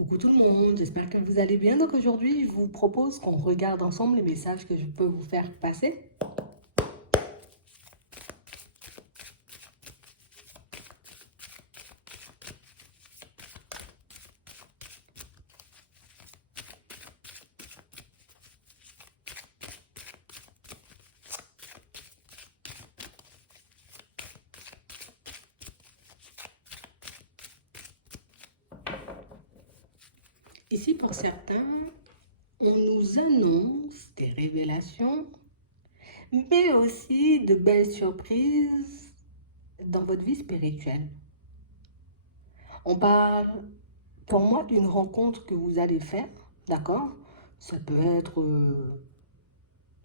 Coucou tout le monde, j'espère que vous allez bien. Donc aujourd'hui, je vous propose qu'on regarde ensemble les messages que je peux vous faire passer. Ici, pour certains, on nous annonce des révélations, mais aussi de belles surprises dans votre vie spirituelle. On parle, pour moi, d'une rencontre que vous allez faire, d'accord? Ça peut être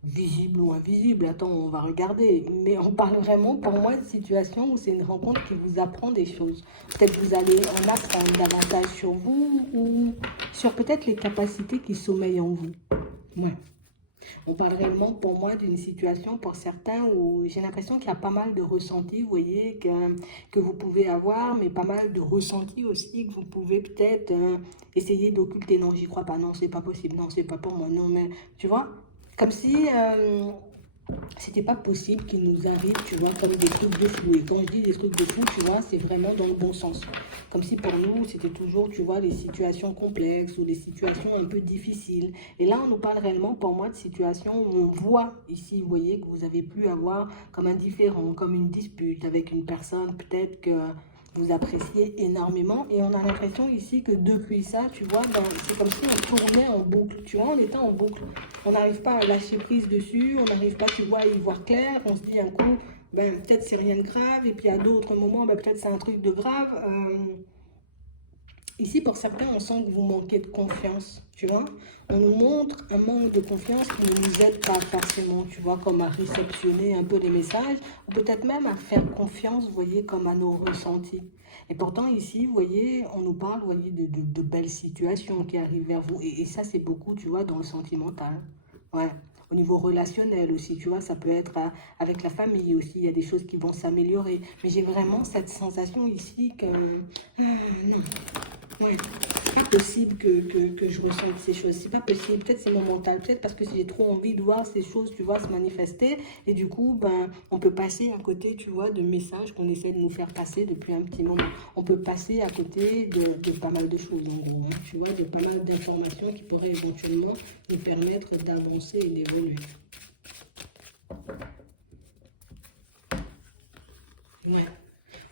visible ou invisible, attends, on va regarder. Mais on parle vraiment, pour moi, de situation où c'est une rencontre qui vous apprend des choses. Peut-être que vous allez en apprendre davantage sur vous ou sur peut-être les capacités qui sommeillent en vous. Ouais. On parle réellement pour moi d'une situation pour certains où j'ai l'impression qu'il y a pas mal de ressentis, vous voyez, que vous pouvez avoir, mais pas mal de ressentis aussi que vous pouvez peut-être essayer d'occulter. Non, j'y crois pas, non, c'est pas possible, non, c'est pas pour moi, non, mais tu vois, comme si c'était pas possible qu'il nous arrive, tu vois, comme des trucs de fou. Et quand je dis des trucs de fou, tu vois, c'est vraiment dans le bon sens. Comme si pour nous, c'était toujours, tu vois, les situations complexes ou les situations un peu difficiles. Et là, on nous parle réellement, pour moi, de situations où on voit ici, vous voyez, que vous avez pu avoir comme un différend, comme une dispute avec une personne, peut-être que vous appréciez énormément. Et on a l'impression ici que depuis ça, tu vois, ben, c'est comme si on tournait en boucle. Tu vois, on était en boucle. On n'arrive pas à lâcher prise dessus, on n'arrive pas, tu vois, à y voir clair. On se dit un coup, ben, peut-être c'est rien de grave. Et puis à d'autres moments, ben, peut-être c'est un truc de grave. Ici, pour certains, on sent que vous manquez de confiance, tu vois. On nous montre un manque de confiance qui ne nous aide pas forcément, tu vois, comme à réceptionner un peu les messages, ou peut-être même à faire confiance, vous voyez, comme à nos ressentis. Et pourtant, ici, vous voyez, on nous parle, vous voyez, de belles situations qui arrivent vers vous. Et ça, c'est beaucoup, tu vois, dans le sentimental. Ouais. Au niveau relationnel aussi, tu vois, ça peut être avec la famille aussi, il y a des choses qui vont s'améliorer. Mais j'ai vraiment cette sensation ici que, non, ouais, c'est pas possible que je ressente ces choses. C'est pas possible. Peut-être c'est mon mental. Peut-être parce que j'ai trop envie de voir ces choses, tu vois, se manifester. Et du coup, ben, on peut passer à côté, tu vois, de messages qu'on essaie de nous faire passer depuis un petit moment. On peut passer à côté de pas mal de choses, en gros. Hein, tu vois, de pas mal d'informations qui pourraient éventuellement nous permettre d'avancer et d'évoluer. Ouais.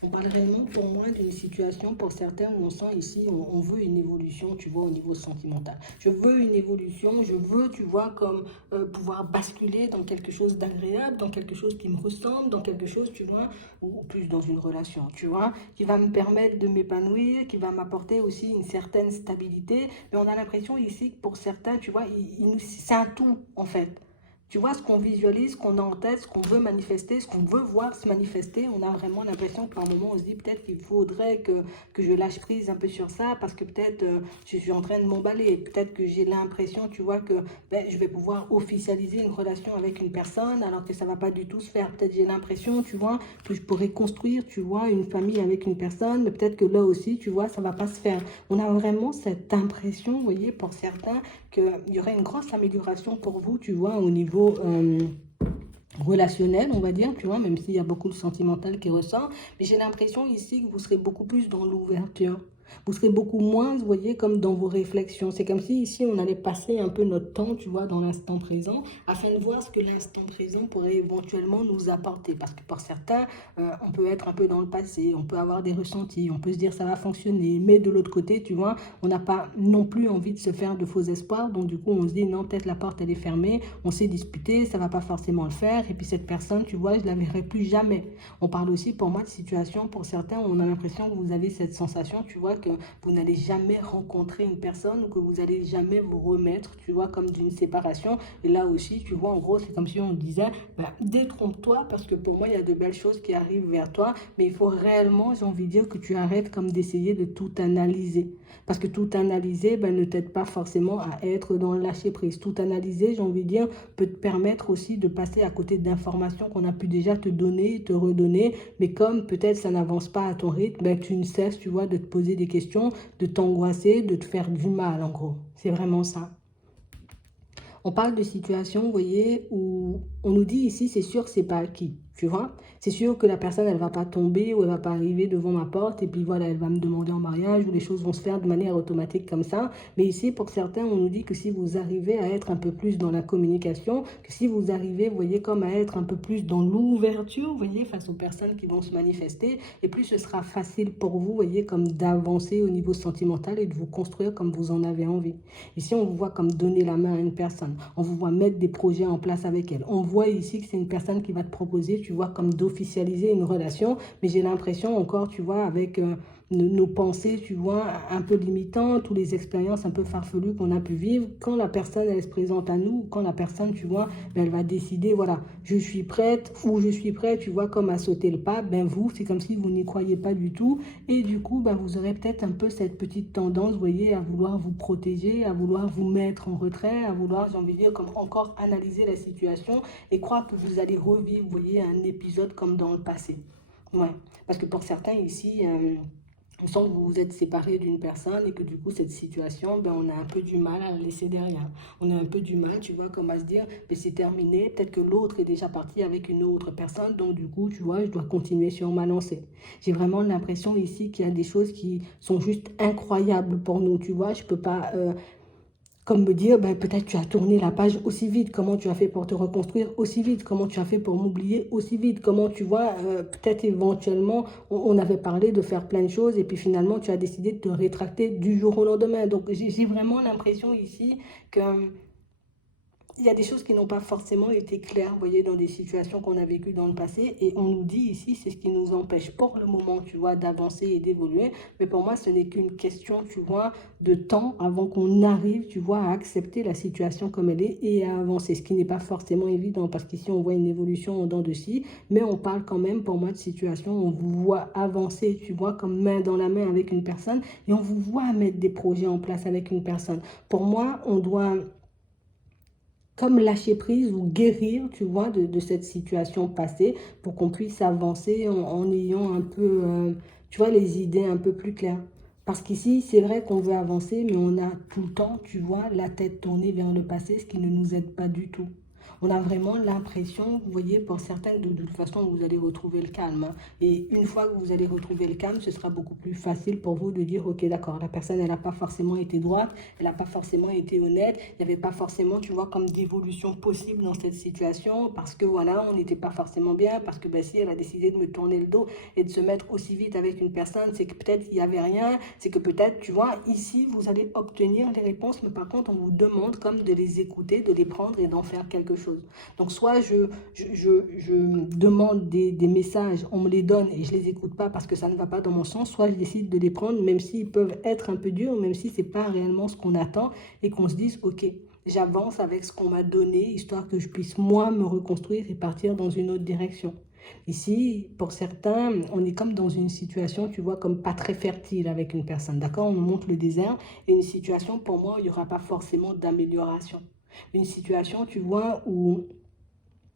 On parle réellement pour moi d'une situation pour certains où on sent ici, on veut une évolution, tu vois, au niveau sentimental. Je veux une évolution, je veux, tu vois, comme pouvoir basculer dans quelque chose d'agréable, dans quelque chose qui me ressemble, dans quelque chose, tu vois, ou plus dans une relation, tu vois, qui va me permettre de m'épanouir, qui va m'apporter aussi une certaine stabilité. Mais on a l'impression ici que pour certains, tu vois, c'est un tout, en fait. Tu vois, ce qu'on visualise, ce qu'on a en tête, ce qu'on veut manifester, ce qu'on veut voir se manifester, on a vraiment l'impression que par moment, on se dit peut-être qu'il faudrait que je lâche prise un peu sur ça parce que peut-être je suis en train de m'emballer. Peut-être que j'ai l'impression, tu vois, que ben, je vais pouvoir officialiser une relation avec une personne alors que ça ne va pas du tout se faire. Peut-être j'ai l'impression, tu vois, que je pourrais construire, tu vois, une famille avec une personne, mais peut-être que là aussi, tu vois, ça ne va pas se faire. On a vraiment cette impression, vous voyez, pour certains, qu'il y aurait une grosse amélioration pour vous, tu vois, au niveau relationnel, on va dire, tu vois, même s'il y a beaucoup de sentimental qui ressort. Mais j'ai l'impression ici que vous serez beaucoup plus dans l'ouverture. Vous serez beaucoup moins, vous voyez, comme dans vos réflexions. C'est comme si ici, on allait passer un peu notre temps, tu vois, dans l'instant présent, afin de voir ce que l'instant présent pourrait éventuellement nous apporter. Parce que pour certains, on peut être un peu dans le passé, on peut avoir des ressentis, on peut se dire ça va fonctionner. Mais de l'autre côté, tu vois, on n'a pas non plus envie de se faire de faux espoirs. Donc du coup, on se dit non, peut-être la porte, elle est fermée, on s'est disputé, ça va pas forcément le faire. Et puis cette personne, tu vois, je la verrai plus jamais. On parle aussi pour moi de situation, pour certains, où on a l'impression que vous avez cette sensation, tu vois, que vous n'allez jamais rencontrer une personne ou que vous allez jamais vous remettre, tu vois, comme d'une séparation. Et là aussi, tu vois, en gros, c'est comme si on disait, bah, détrompe-toi, parce que pour moi, il y a de belles choses qui arrivent vers toi, mais il faut réellement, j'ai envie de dire, que tu arrêtes comme d'essayer de tout analyser. Parce que tout analyser ben, ne t'aide pas forcément à être dans le lâcher prise. Tout analyser, j'ai envie de dire, peut te permettre aussi de passer à côté d'informations qu'on a pu déjà te donner, te redonner, mais comme peut-être ça n'avance pas à ton rythme, ben, tu ne cesses, tu vois, de te poser des des questions, de t'angoisser, de te faire du mal, en gros. C'est vraiment ça. On parle de situations, vous voyez, où on nous dit ici, c'est sûr, c'est pas acquis, tu vois. C'est sûr que la personne, elle va pas tomber ou elle va pas arriver devant ma porte et puis voilà, elle va me demander en mariage ou les choses vont se faire de manière automatique comme ça. Mais ici, pour certains, on nous dit que si vous arrivez à être un peu plus dans la communication, que si vous arrivez, vous voyez, comme à être un peu plus dans l'ouverture, vous voyez, face aux personnes qui vont se manifester, et plus ce sera facile pour vous, vous voyez, comme d'avancer au niveau sentimental et de vous construire comme vous en avez envie. Ici, on vous voit comme donner la main à une personne. On vous voit mettre des projets en place avec elle. On voit ici que c'est une personne qui va te proposer, tu vois, comme d'officialiser une relation. Mais j'ai l'impression encore, tu vois, avec nos pensées, tu vois, un peu limitantes, ou les expériences un peu farfelues qu'on a pu vivre, quand la personne, elle se présente à nous, quand la personne, tu vois, ben, elle va décider, voilà, je suis prête ou je suis prêt, tu vois, comme à sauter le pas, ben vous, c'est comme si vous n'y croyez pas du tout. Et du coup, ben, vous aurez peut-être un peu cette petite tendance, vous voyez, à vouloir vous protéger, à vouloir vous mettre en retrait, à vouloir, j'ai envie de dire, comme encore analyser la situation et croire que vous allez revivre, vous voyez, un épisode comme dans le passé. Ouais, parce que pour certains ici, on sent que vous vous êtes séparé d'une personne et que du coup, cette situation, ben, on a un peu du mal à la laisser derrière. On a un peu du mal, tu vois, comme à se dire, ben, c'est terminé, peut-être que l'autre est déjà parti avec une autre personne, donc du coup, tu vois, je dois continuer sur ma lancée. J'ai vraiment l'impression ici qu'il y a des choses qui sont juste incroyables pour nous, tu vois, je peux pas... comme me dire, ben, peut-être tu as tourné la page aussi vite, comment tu as fait pour te reconstruire aussi vite, comment tu as fait pour m'oublier aussi vite, comment tu vois, peut-être éventuellement, on avait parlé de faire plein de choses et puis finalement tu as décidé de te rétracter du jour au lendemain. Donc j'ai vraiment l'impression ici que il y a des choses qui n'ont pas forcément été claires, vous voyez, dans des situations qu'on a vécues dans le passé. Et on nous dit ici, c'est ce qui nous empêche pour le moment, tu vois, d'avancer et d'évoluer. Mais pour moi, ce n'est qu'une question, tu vois, de temps avant qu'on arrive, tu vois, à accepter la situation comme elle est et à avancer. Ce qui n'est pas forcément évident parce qu'ici, on voit une évolution en dents de scie. Mais on parle quand même, pour moi, de situation où on vous voit avancer, tu vois, comme main dans la main avec une personne. Et on vous voit mettre des projets en place avec une personne. Pour moi, on doit comme lâcher prise ou guérir, tu vois, de cette situation passée pour qu'on puisse avancer en ayant un peu, tu vois, les idées un peu plus claires. Parce qu'ici, c'est vrai qu'on veut avancer, mais on a tout le temps, tu vois, la tête tournée vers le passé, ce qui ne nous aide pas du tout. On a vraiment l'impression, vous voyez, pour certains, de toute façon, vous allez retrouver le calme, hein. Et une fois que vous allez retrouver le calme, ce sera beaucoup plus facile pour vous de dire, ok, d'accord, la personne, elle n'a pas forcément été droite, elle n'a pas forcément été honnête, il n'y avait pas forcément, tu vois, comme d'évolution possible dans cette situation, parce que voilà, on n'était pas forcément bien, parce que ben, si elle a décidé de me tourner le dos et de se mettre aussi vite avec une personne, c'est que peut-être il n'y avait rien, c'est que peut-être, tu vois, ici, vous allez obtenir les réponses, mais par contre, on vous demande comme de les écouter, de les prendre et d'en faire quelque chose. Donc, soit je demande des messages, on me les donne et je ne les écoute pas parce que ça ne va pas dans mon sens, soit je décide de les prendre, même s'ils peuvent être un peu durs, même si ce n'est pas réellement ce qu'on attend, et qu'on se dise, ok, j'avance avec ce qu'on m'a donné, histoire que je puisse, moi, me reconstruire et partir dans une autre direction. Ici, pour certains, on est comme dans une situation, tu vois, comme pas très fertile avec une personne, d'accord? On nous montre le désert et une situation, pour moi, où il n'y aura pas forcément d'amélioration. Une situation, tu vois, où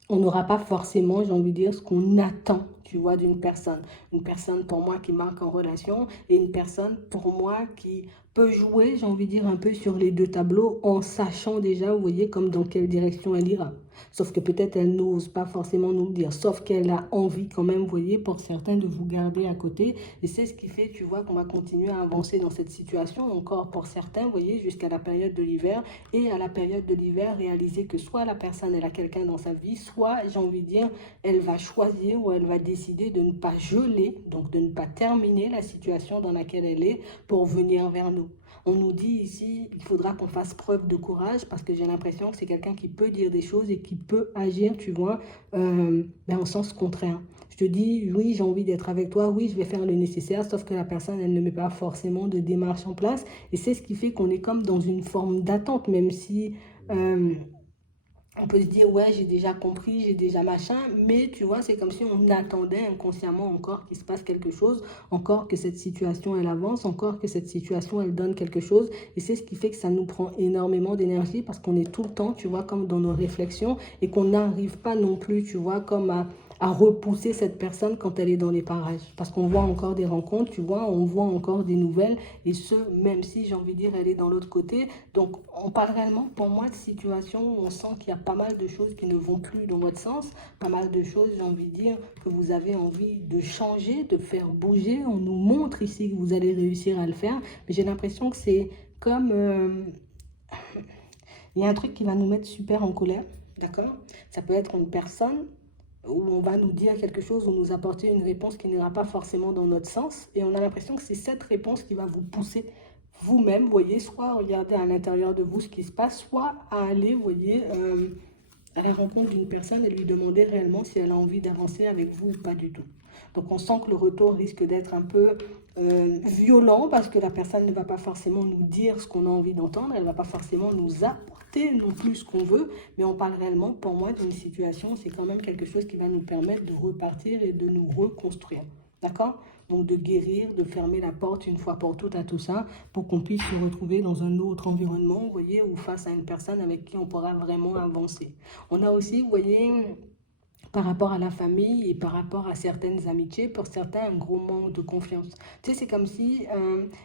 on n'aura pas forcément, j'ai envie de dire, ce qu'on attend, tu vois, d'une personne. Une personne, pour moi, qui marque en relation et une personne, pour moi, qui peut jouer, j'ai envie de dire, un peu sur les deux tableaux en sachant déjà, vous voyez, comme dans quelle direction elle ira. Sauf que peut-être elle n'ose pas forcément nous le dire, sauf qu'elle a envie quand même, vous voyez, pour certains, de vous garder à côté. Et c'est ce qui fait, tu vois, qu'on va continuer à avancer dans cette situation, encore pour certains, vous voyez, jusqu'à la période de l'hiver. Et à la période de l'hiver, réaliser que soit la personne, elle a quelqu'un dans sa vie, soit, j'ai envie de dire, elle va choisir ou elle va décider de ne pas geler, donc de ne pas terminer la situation dans laquelle elle est pour venir vers nous. On nous dit ici, il faudra qu'on fasse preuve de courage parce que j'ai l'impression que c'est quelqu'un qui peut dire des choses et qui peut agir, tu vois, en sens contraire. Je te dis, oui, j'ai envie d'être avec toi, oui, je vais faire le nécessaire, sauf que la personne, elle ne met pas forcément de démarche en place. Et c'est ce qui fait qu'on est comme dans une forme d'attente, même si... on peut se dire, ouais, j'ai déjà compris, j'ai déjà machin, mais tu vois, c'est comme si on attendait inconsciemment encore qu'il se passe quelque chose, encore que cette situation, elle avance, encore que cette situation, elle donne quelque chose. Et c'est ce qui fait que ça nous prend énormément d'énergie parce qu'on est tout le temps, tu vois, comme dans nos réflexions et qu'on n'arrive pas non plus, tu vois, comme à repousser cette personne quand elle est dans les parages. Parce qu'on voit encore des rencontres, tu vois, on voit encore des nouvelles, et ce, même si, j'ai envie de dire, elle est dans l'autre côté. Donc, on parle réellement, pour moi, de situation où on sent qu'il y a pas mal de choses qui ne vont plus dans votre sens, pas mal de choses, j'ai envie de dire, que vous avez envie de changer, de faire bouger. On nous montre ici que vous allez réussir à le faire, mais j'ai l'impression que c'est comme... il y a un truc qui va nous mettre super en colère, d'accord? Ça peut être une personne où on va nous dire quelque chose ou nous apporter une réponse qui n'ira pas forcément dans notre sens. Et on a l'impression que c'est cette réponse qui va vous pousser vous-même, vous voyez, soit à regarder à l'intérieur de vous ce qui se passe, soit à aller, vous voyez, à la rencontre d'une personne et lui demander réellement si elle a envie d'avancer avec vous ou pas du tout. Donc on sent que le retour risque d'être un peu violent parce que la personne ne va pas forcément nous dire ce qu'on a envie d'entendre, elle ne va pas forcément nous apporter non plus ce qu'on veut, mais on parle réellement, pour moi, d'une situation, c'est quand même quelque chose qui va nous permettre de repartir et de nous reconstruire. D'accord? Donc de guérir, de fermer la porte une fois pour toutes à tout ça, pour qu'on puisse se retrouver dans un autre environnement, vous voyez, ou face à une personne avec qui on pourra vraiment avancer. On a aussi, vous voyez, par rapport à la famille et par rapport à certaines amitiés, pour certains, un gros manque de confiance. Tu sais, c'est comme si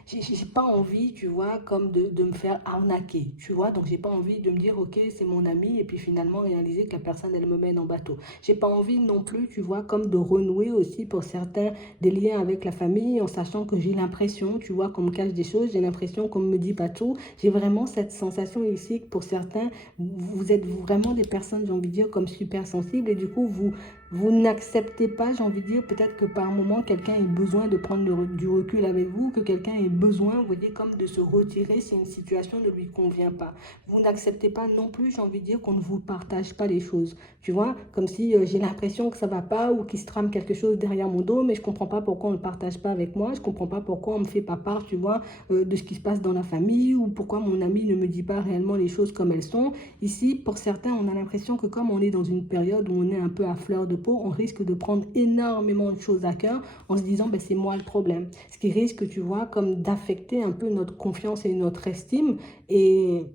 j'ai pas envie, tu vois, comme de me faire arnaquer, tu vois. Donc, j'ai pas envie de me dire, ok, c'est mon ami, et puis finalement réaliser que la personne, elle me mène en bateau. J'ai pas envie non plus, tu vois, comme de renouer aussi pour certains des liens avec la famille, en sachant que j'ai l'impression, tu vois, qu'on me cache des choses, j'ai l'impression qu'on me dit pas tout. J'ai vraiment cette sensation ici que pour certains, vous êtes vraiment des personnes, j'ai envie de dire, comme super sensibles, et du coup, vous n'acceptez pas, j'ai envie de dire, peut-être que par moment, quelqu'un ait besoin de prendre du recul avec vous, que quelqu'un ait besoin, vous voyez, comme de se retirer si une situation ne lui convient pas. Vous n'acceptez pas non plus, j'ai envie de dire, qu'on ne vous partage pas les choses. Tu vois, comme si j'ai l'impression que ça va pas ou qu'il se trame quelque chose derrière mon dos, mais je comprends pas pourquoi on ne le partage pas avec moi, je comprends pas pourquoi on me fait pas part, tu vois, de ce qui se passe dans la famille, ou pourquoi mon ami ne me dit pas réellement les choses comme elles sont. Ici, pour certains, on a l'impression que comme on est dans une période où on est un peu à fleur de peau, on risque de prendre énormément de choses à cœur en se disant, ben, c'est moi le problème. Ce qui risque, tu vois, comme d'affecter un peu notre confiance et notre estime. Et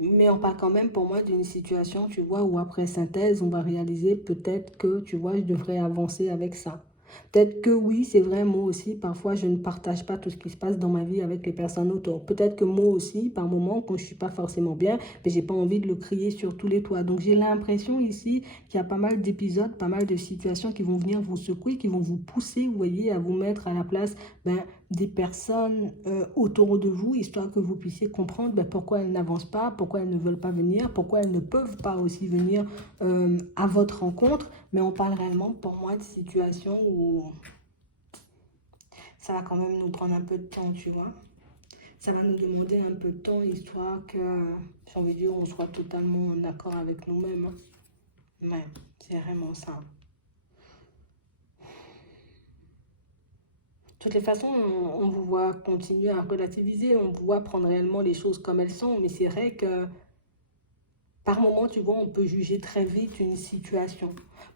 mais on parle quand même pour moi d'une situation, tu vois, où après synthèse, on va réaliser peut-être que, tu vois, je devrais avancer avec ça. Peut-être que oui, c'est vrai, moi aussi, parfois, je ne partage pas tout ce qui se passe dans ma vie avec les personnes autour. Peut-être que moi aussi, par moment, quand je ne suis pas forcément bien, mais j'ai pas envie de le crier sur tous les toits. Donc, j'ai l'impression ici qu'il y a pas mal d'épisodes, pas mal de situations qui vont venir vous secouer, qui vont vous pousser, vous voyez, à vous mettre à la place ben, des personnes autour de vous, histoire que vous puissiez comprendre ben, pourquoi elles n'avancent pas, pourquoi elles ne veulent pas venir, pourquoi elles ne peuvent pas aussi venir à votre rencontre. Mais on parle réellement, pour moi, de situations où ça va quand même nous prendre un peu de temps, tu vois. Ça va nous demander un peu de temps, histoire que, j'ai envie de dire, on soit totalement en accord avec nous-mêmes. Hein. Ouais, c'est vraiment ça. De toutes les façons, on vous voit continuer à relativiser, on vous voit prendre réellement les choses comme elles sont, mais c'est vrai que par moment, tu vois, on peut juger très vite une situation.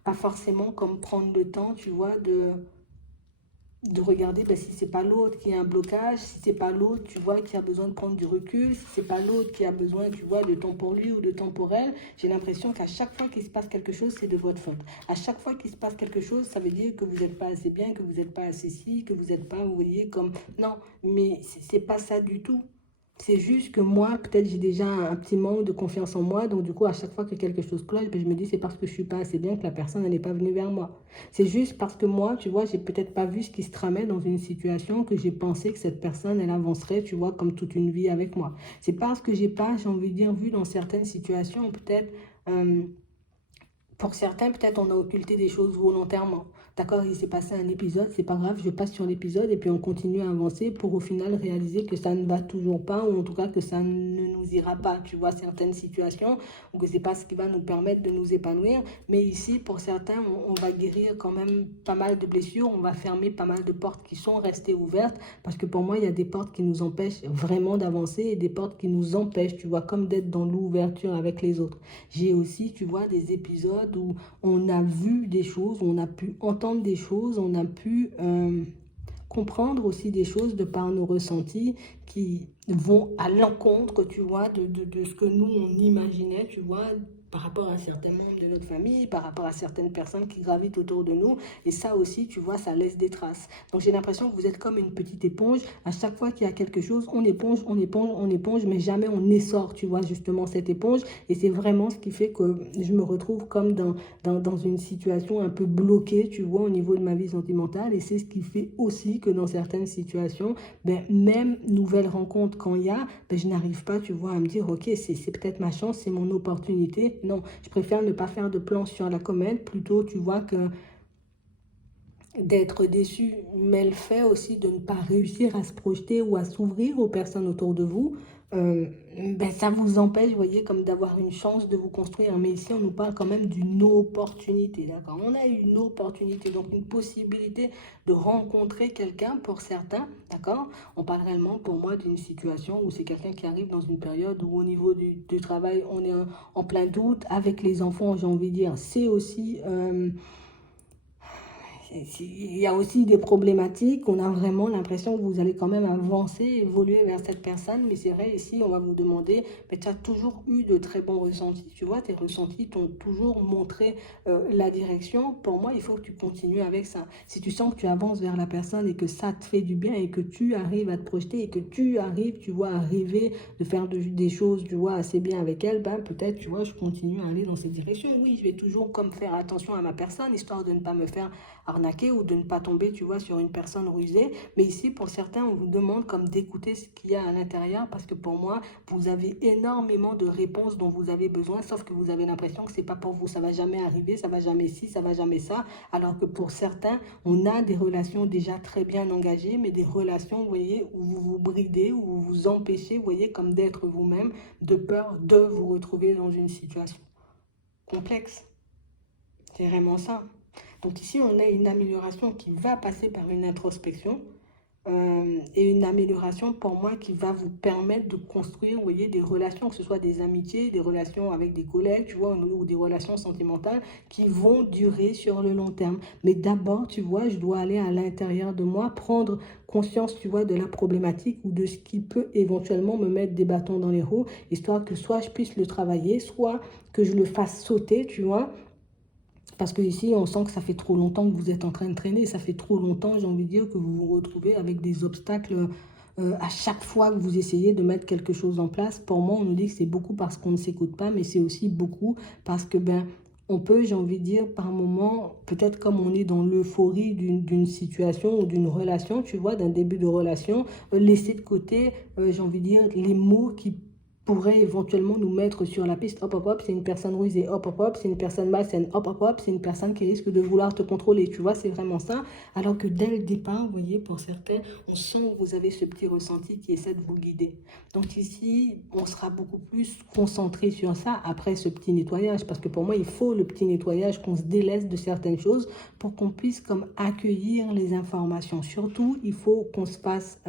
Pas forcément comme prendre le temps, tu vois, de regarder ben, si c'est pas l'autre qui a un blocage, si c'est pas l'autre, tu vois, qui a besoin de prendre du recul, si c'est pas l'autre qui a besoin, tu vois, de temps pour lui ou de temps pour elle. J'ai l'impression qu'à chaque fois qu'il se passe quelque chose, c'est de votre faute. À chaque fois qu'il se passe quelque chose, ça veut dire que vous n'êtes pas assez bien, que vous n'êtes pas assez ci, que vous n'êtes pas, vous voyez, comme... Non, mais c'est pas ça du tout. C'est juste que moi, peut-être j'ai déjà un petit manque de confiance en moi. Donc, du coup, à chaque fois que quelque chose cloche, ben, je me dis c'est parce que je suis pas assez bien que la personne n'est pas venue vers moi. C'est juste parce que moi, tu vois, j'ai peut-être pas vu ce qui se tramait dans une situation que j'ai pensé que cette personne, elle avancerait, tu vois, comme toute une vie avec moi. C'est parce que j'ai pas, j'ai envie de dire, vu dans certaines situations, peut-être, euh, pour certains, peut-être on a occulté des choses volontairement. D'accord, il s'est passé un épisode, c'est pas grave, je passe sur l'épisode et puis on continue à avancer pour au final réaliser que ça ne va toujours pas ou en tout cas que ça ne nous ira pas, tu vois, certaines situations ou que c'est pas ce qui va nous permettre de nous épanouir. Mais ici, pour certains, on va guérir quand même pas mal de blessures, on va fermer pas mal de portes qui sont restées ouvertes parce que pour moi, il y a des portes qui nous empêchent vraiment d'avancer et des portes qui nous empêchent, tu vois, comme d'être dans l'ouverture avec les autres. J'ai aussi, tu vois, des épisodes où on a vu des choses, on a pu entendre des choses, on a pu comprendre aussi des choses de par nos ressentis qui vont à l'encontre, tu vois, de ce que nous, on imaginait, tu vois, par rapport à certains membres de notre famille, par rapport à certaines personnes qui gravitent autour de nous. Et ça aussi, tu vois, ça laisse des traces. Donc j'ai l'impression que vous êtes comme une petite éponge. À chaque fois qu'il y a quelque chose, on éponge, on éponge, on éponge, mais jamais on essore, tu vois, justement cette éponge. Et c'est vraiment ce qui fait que je me retrouve comme dans une situation un peu bloquée, tu vois, au niveau de ma vie sentimentale. Et c'est ce qui fait aussi que dans certaines situations, ben, même nouvelle rencontre quand il y a, ben, je n'arrive pas, tu vois, à me dire, ok, c'est peut-être ma chance, c'est mon opportunité. Non, je préfère ne pas faire de plan sur la comète, plutôt, tu vois, que d'être déçu, mais le fait aussi de ne pas réussir à se projeter ou à s'ouvrir aux personnes autour de vous, euh, ben ça vous empêche, vous voyez, comme d'avoir une chance de vous construire. Mais ici, on nous parle quand même d'une opportunité, d'accord? On a une opportunité, donc une possibilité de rencontrer quelqu'un pour certains, d'accord? On parle réellement pour moi d'une situation où c'est quelqu'un qui arrive dans une période où au niveau du travail, on est en plein doute. Avec les enfants, j'ai envie de dire, c'est aussi... il y a aussi des problématiques. On a vraiment l'impression que vous allez quand même avancer, évoluer vers cette personne. Mais c'est vrai, ici, on va vous demander, mais tu as toujours eu de très bons ressentis. Tu vois, tes ressentis t'ont toujours montré la direction. Pour moi, il faut que tu continues avec ça. Si tu sens que tu avances vers la personne et que ça te fait du bien et que tu arrives à te projeter et que tu arrives, tu vois, à rêver de faire des choses, tu vois, assez bien avec elle, ben peut-être, tu vois, je continue à aller dans cette direction. Oui, je vais toujours comme faire attention à ma personne, histoire de ne pas me faire arnaquer ou de ne pas tomber, tu vois, sur une personne rusée. Mais ici, pour certains, on vous demande comme d'écouter ce qu'il y a à l'intérieur parce que pour moi, vous avez énormément de réponses dont vous avez besoin, sauf que vous avez l'impression que c'est pas pour vous. Ça va jamais arriver, ça va jamais ci, ça va jamais ça. Alors que pour certains, on a des relations déjà très bien engagées, mais des relations, vous voyez, où vous vous bridez, où vous vous empêchez, vous voyez, comme d'être vous-même, de peur de vous retrouver dans une situation complexe. C'est vraiment ça. Donc ici, on a une amélioration qui va passer par une introspection et une amélioration pour moi qui va vous permettre de construire, vous voyez, des relations, que ce soit des amitiés, des relations avec des collègues, tu vois, ou des relations sentimentales qui vont durer sur le long terme. Mais d'abord, tu vois, je dois aller à l'intérieur de moi, prendre conscience, tu vois, de la problématique ou de ce qui peut éventuellement me mettre des bâtons dans les roues, histoire que soit je puisse le travailler, soit que je le fasse sauter, tu vois. Parce que ici, on sent que ça fait trop longtemps que vous êtes en train de traîner. Ça fait trop longtemps, j'ai envie de dire, que vous vous retrouvez avec des obstacles à chaque fois que vous essayez de mettre quelque chose en place. Pour moi, on nous dit que c'est beaucoup parce qu'on ne s'écoute pas, mais c'est aussi beaucoup parce que, ben, on peut, j'ai envie de dire, par moment, peut-être comme on est dans l'euphorie d'une situation ou d'une relation, tu vois, d'un début de relation, laisser de côté, j'ai envie de dire, les mots qui pourrait éventuellement nous mettre sur la piste. Hop, hop, hop, c'est une personne rusée. Hop, hop, hop, c'est une personne malsaine. Hop, hop, hop, c'est une personne qui risque de vouloir te contrôler. Tu vois, c'est vraiment ça. Alors que dès le départ, vous voyez, pour certains, on sent que vous avez ce petit ressenti qui essaie de vous guider. Donc ici, on sera beaucoup plus concentré sur ça après ce petit nettoyage. Parce que pour moi, il faut le petit nettoyage, qu'on se délaisse de certaines choses pour qu'on puisse comme accueillir les informations. Surtout, il faut qu'on se fasse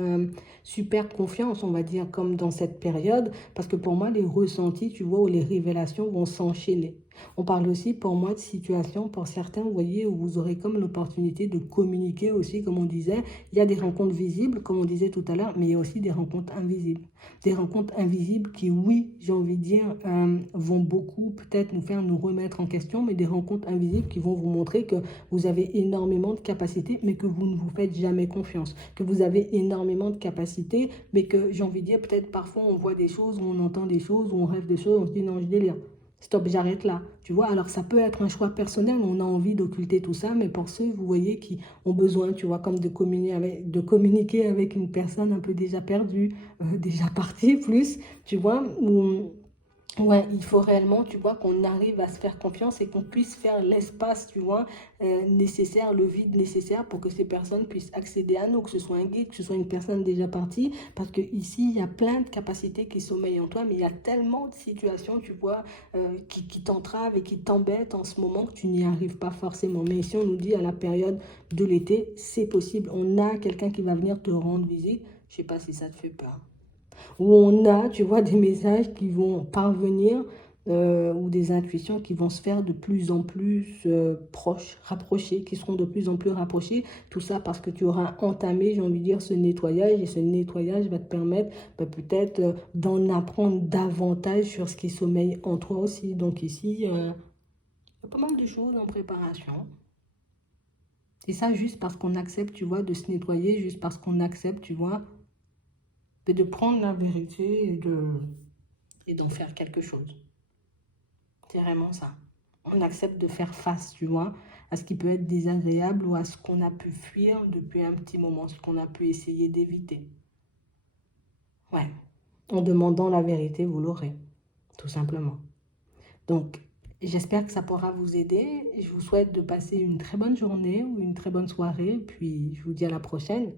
super confiance, on va dire, comme dans cette période. Parce que pour moi, les ressentis, tu vois, ou les révélations vont s'enchaîner. On parle aussi pour moi de situations, pour certains, vous voyez, où vous aurez comme l'opportunité de communiquer aussi, comme on disait. Il y a des rencontres visibles, comme on disait tout à l'heure, mais il y a aussi des rencontres invisibles. Des rencontres invisibles qui, oui, j'ai envie de dire, vont beaucoup peut-être nous faire nous remettre en question, mais des rencontres invisibles qui vont vous montrer que vous avez énormément de capacités, mais que vous ne vous faites jamais confiance. Que vous avez énormément de capacités, mais que, j'ai envie de dire, peut-être parfois on voit des choses, on entend des choses, on rêve des choses, on se dit non, je délire. Stop, j'arrête là. Tu vois, alors ça peut être un choix personnel, on a envie d'occulter tout ça, mais pour ceux, vous voyez, qui ont besoin, tu vois, comme de communiquer avec une personne un peu déjà perdue, déjà partie plus, tu vois, où ouais, il faut réellement, tu vois, qu'on arrive à se faire confiance et qu'on puisse faire l'espace, tu vois, nécessaire, le vide nécessaire pour que ces personnes puissent accéder à nous, que ce soit un guide, que ce soit une personne déjà partie, parce que ici, il y a plein de capacités qui sommeillent en toi, mais il y a tellement de situations, tu vois, qui t'entravent et qui t'embêtent en ce moment que tu n'y arrives pas forcément. Mais ici, on nous dit à la période de l'été, c'est possible. On a quelqu'un qui va venir te rendre visite. Je sais pas si ça te fait peur où on a, tu vois, des messages qui vont parvenir, ou des intuitions qui vont se faire de plus en plus proches, rapprochées, qui seront de plus en plus rapprochées. Tout ça parce que tu auras entamé, j'ai envie de dire, ce nettoyage. Et ce nettoyage va te permettre peut-être d'en apprendre davantage sur ce qui sommeille en toi aussi. Donc ici, il y a pas mal de choses en préparation. Et ça, juste parce qu'on accepte, tu vois, de se nettoyer, juste parce qu'on accepte, tu vois, de prendre la vérité et d'en faire quelque chose. C'est vraiment ça. On accepte de faire face, tu vois, à ce qui peut être désagréable ou à ce qu'on a pu fuir depuis un petit moment, ce qu'on a pu essayer d'éviter. Ouais. En demandant la vérité, vous l'aurez, tout simplement. Donc, j'espère que ça pourra vous aider. Je vous souhaite de passer une très bonne journée ou une très bonne soirée. Puis, je vous dis à la prochaine.